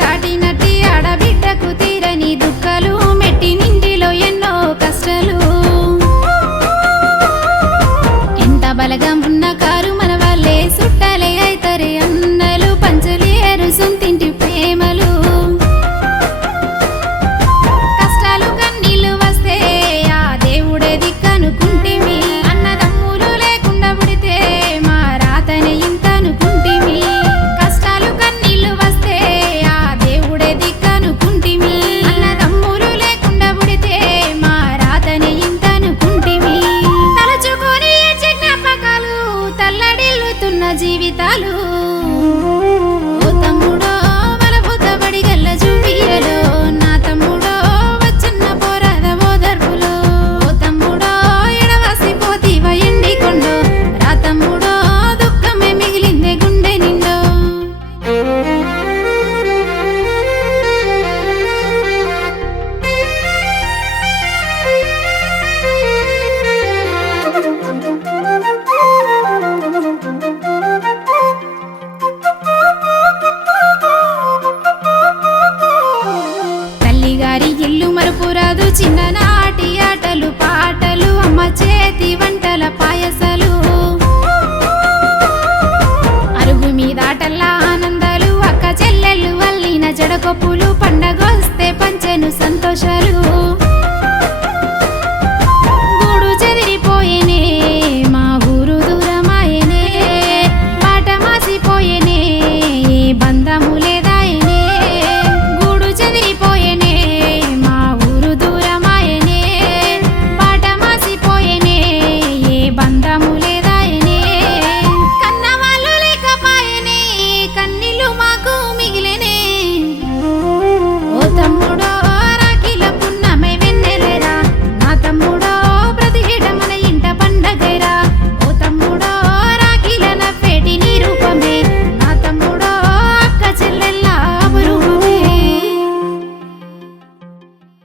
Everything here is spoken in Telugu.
దాటినట్టి ఆడబిడ్డకు తీరని దుఃఖాలు మెట్టి నిండిలో ఎన్నో కష్టాలు ఎంత బలగం ఉన్న కారు మన వాళ్ళే సుట్టాలే అయితరే అన్నలు పంచలేరు సొంతింటి ప్రేమలు కష్టాలు కన్నీళ్ళు వస్తే ఆ దేవుడే దిక్కనుకుంటిమి అన్నదమ్ములు లేకుండా పుడితే మా రాతనే ఇంత అనుకుంటిమి కష్టాలు కన్నీళ్ళు వస్తే ఆ దేవుడే దిక్కనుకుంటిమి అన్నదమ్ములు లేకుండా పుడితే మా రాతనే ఇంత అనుకుంటిమి తలచుకొని ఏడ్చే జ్ఞాపకాలు తల్లడిల్లుతున్న జీవితాలు ఓ తమ్ముడో వలపుతబడి గల్ల జుండియలో నా తమ్ముడో వచ్చన్న పోరాద ఓదర్పులో ఓ తమ్ముడో ఎడవసిపోతీవ ఎండికొండో రా తమ్ముడో దుఃఖమే మిగిలిందే గుండె నిండో తల్లిగారి ఇల్లు మరుపురాదు చిన్ననా